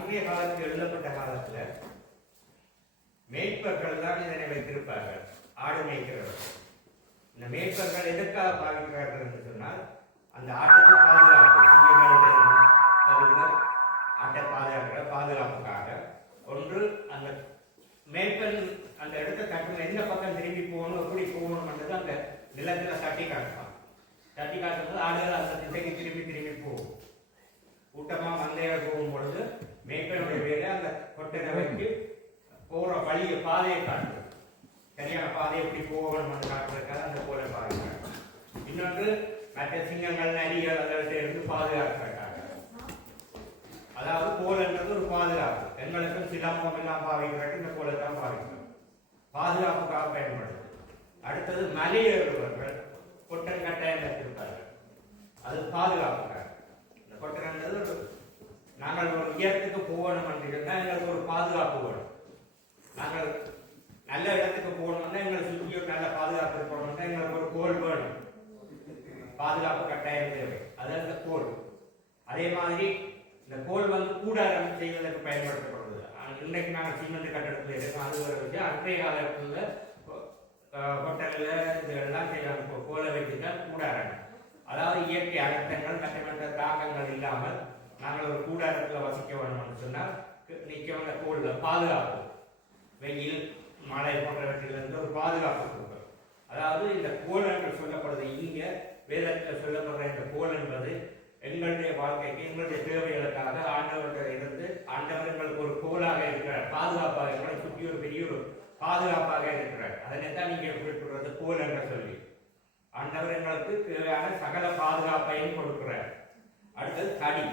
அன்றைய காலத்தில் எழுதப்பட்ட காலத்துல மேய்ப்பர்கள் தான் இதனை வைத்திருப்பார்கள். ஆடு மேய்க்கிறவர்கள். இந்த மேய்ப்பர்கள் எதற்காக பாவிக்கிறார்கள் என்று சொன்னால் அந்த ஆட்டுக்கு பாதுகாப்பு, ஆட்டை பாதுகாப்புக்காக. ஒன்று, அந்த மேய்ப்பன் அந்த இடத்தை தட்டும் எந்த பக்கம் திரும்பி போகணும், எப்படி போகணும்ன்றது அந்த நிலத்தில் தட்டி காட்டுவான். தட்டி காட்டும்போது ஆடுகள் அந்த திசைக்கு திரும்பி திரும்பி போகும். கூட்டமாக மந்தையாக போகும் பொழுது மேய்ப்பனுடைய வேலை அந்த கொட்டனை வச்சு போகிற வழியை, பாதையை காட்டுறது. சரியான பாதையை எப்படி போகணும்னு காட்டுறதுக்காக அந்த கோலை பாதுகாக்கிறாங்க. இன்னொன்று, மற்ற சிங்கங்கள், நரிகள் அதற்கு இருந்து பாதுகாக்கிறதுக்காக. அதாவது கோலன்றது ஒரு பாதுகாப்பு. பெண்களுக்கும் சிலம்பம் எல்லாம் பாவிக்கிறது இந்த கோலை தான் பாவிக்கிறோம். பாதுகாப்புக்காக பயன்படுது. அடுத்தது, மலையேறுபவர்கள் கொட்டன் கட்டாயம் வைத்திருப்பார்கள். அது பாதுகாப்புக்காக. இந்த கொட்டன்ன்றது நாங்கள் ஒரு உயரத்துக்கு போகணும் என்று சொன்னால் எங்களுக்கு ஒரு பாதுகாப்பு வேணும். நாங்கள் நல்ல இடத்துக்கு போகணும்னா எங்களை சுற்றி ஒரு நல்ல பாதுகாப்பு போகணும்னா எங்களுக்கு ஒரு கோல் வேணும். பாதுகாப்பு கட்டாயம் தேவை. அது அந்த கோல். அதே மாதிரி இந்த கோல் கூடாரம் செய்வதற்கு பயன்படுத்தப்படுவது. இன்றைக்கு நாங்கள் சிமெண்ட் கட்டடத்தில் இருக்கோம். அது ஒரு விஷயம். அன்றைய காலத்தில் ஹோட்டலில் இதெல்லாம் செய்வாங்க. கோலை வைத்துதான் கூடாரம். அதாவது இயற்கை அழுத்தங்கள் மற்ற தாக்கங்கள் இல்லாமல் நாங்கள் ஒரு கூடாரத்தில் வசிக்க வேணும்னு சொன்னால் நிற்க கோலில் பாதுகாப்பு, வெயில் மழை போன்றவற்றிலிருந்து ஒரு பாதுகாப்பு கொடுக்கும். அதாவது இந்த கோல் என்று சொல்லப்படுது. இங்கே வேதத்தில் சொல்லப்படுற இந்த கோல் என்பது எங்களுடைய வாழ்க்கைக்கு, எங்களுடைய தேவைகளுக்காக ஆண்டவர்கிட்ட இருந்து ஆண்டவர் எங்களுக்கு ஒரு கோலாக இருக்கிறார். பாதுகாப்பாக எங்களை சுற்றி ஒரு பெரிய ஒரு பாதுகாப்பாக இருக்கிறார். அதனை தான் நீங்கள் குறிப்பிடுறது கோல் என்று சொல்லி. ஆண்டவர் எங்களுக்கு தேவையான சகல பாதுகாப்பையும் கொடுக்கிறார். அடுத்தது தடி.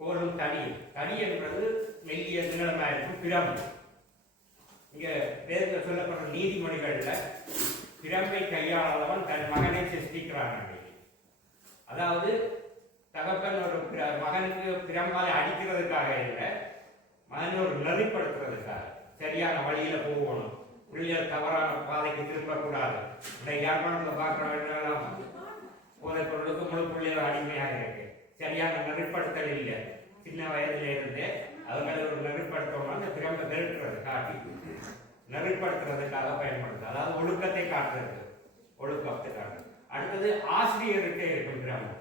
கோலும் தடி. தடி என்பது மெல்லிய நீளமாக இருக்கும் பிரம்பு. இங்க வேதத்தில் சொல்லப்படுற நீதிமொழிகள்ல பிரம்பை கையாளவன் தன் மகனை சிருஷ்டிக்கிறான். அதாவது தகப்பன் ஒரு மகனுக்கு பிரம்பாலை அடிக்கிறதுக்காக இல்லை, மகனை ஒரு நெறிப்படுத்துறதுக்காக. சரியான வழியில போகணும், பிள்ளைகள் தவறான பாதைக்கு திரும்பக்கூடாது. இந்த யாழ்ப்பாணத்தில் பார்க்குற போதைப் பொருளுக்கு முழு பிள்ளைகள் அடிமையாக இருக்கு. சரியான நெறிப்படுத்தல் இல்லை. சின்ன வயதுல இருந்தே அவங்களை ஒரு நெறிப்படுத்தணும். அந்த பிரம்பை நெருக்கிறது காட்டி நெறிப்படுத்துறதுக்காக பயன்படுது. அதாவது ஒழுக்கத்தை காட்டுறது, ஒழுக்கத்தை காட்டுறது. அடுத்தது, ஆசிரியர்கிட்ட இருக்கும் பிரம்பு.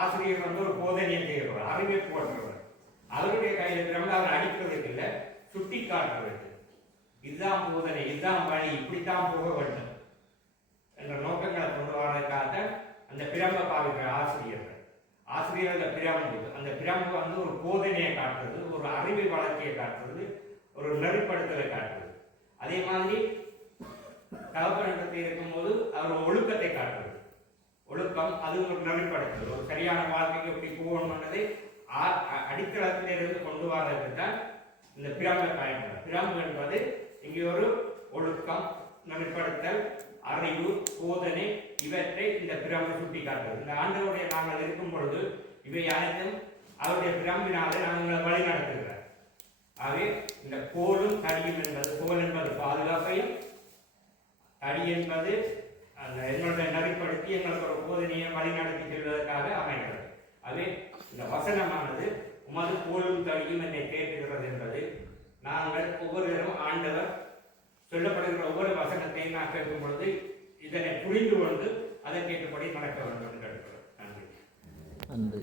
ஆசிரியர் ஒரு போதனையை செய்யப்படுவார், அறிவை போடுறவர். அவருடைய கையில் பிரம்பு அவர் அடிக்கிறதுக்கு இல்லை, சுட்டி காட்டுறது. இதுதான் போதனை, இதுதான் வழி, இப்படித்தான் போக வேண்டும் என்ற நோக்கங்களை கொண்டு வரதுக்காக அந்த பிரம்பை பாவிக்கிற ஆசிரியர்கள். ஆசிரியர்கள் பிரம்பு, அந்த பிரம்பு ஒரு போதனையை காட்டுறது, ஒரு அறிவை வளர்ச்சியை காட்டுறது, ஒரு நெறிப்படுத்தலை காட்டுறது. அதே மாதிரி தகப்பனிடத்தில் இருக்கும்போது அவர் ஒழுக்கத்தை காட்டுறது. ஒழுக்கம் அது ஒரு நெறிப்படுத்துறது. ஒரு சரியான வாழ்க்கைக்கு எப்படி போகணும்ன்றதை அடித்தளத்திலிருந்து கொண்டு வர்றதுக்கு தான் இந்த பிரம்பை பயன்படுது. பிரம்பு என்பது இங்கே ஒரு ஒழுக்கம், நெறிப்படுத்தல், அறிவு, போதனை, இவற்றை இந்த பிரம்பு சுட்டி காட்டுறது. இந்த ஆண்டவருடைய நாங்கள் இருக்கும் பொழுது இவை அனைத்தும் அவருடைய பிரம்பினாலே நாங்கள் வழி நடத்துகிறார். ஆகவே இந்த கோலும் தடியும் என்பது, கோல் என்பது பாதுகாப்பையும், தடி என்பது அந்த எங்களுடைய நெறிப்படுத்தி எங்களுக்கு ஒரு போதனையை வழிநடத்தி செல்வதற்காக அமைகிறது. ஆகவே இந்த வசனமானது உமது கோலும் தடியும் என்னை கேட்டுகிறது என்பது நாங்கள் ஒவ்வொருவரும் ஆண்டவர் சொல்லப்படுகிற ஒவ்வொரு வசனத்தையும் நான் கேட்கும் பொழுது இதனை புரிந்து கொண்டு அதை கேட்டபடி நடக்க வேண்டும் என்று கேட்கிறோம். நன்றி.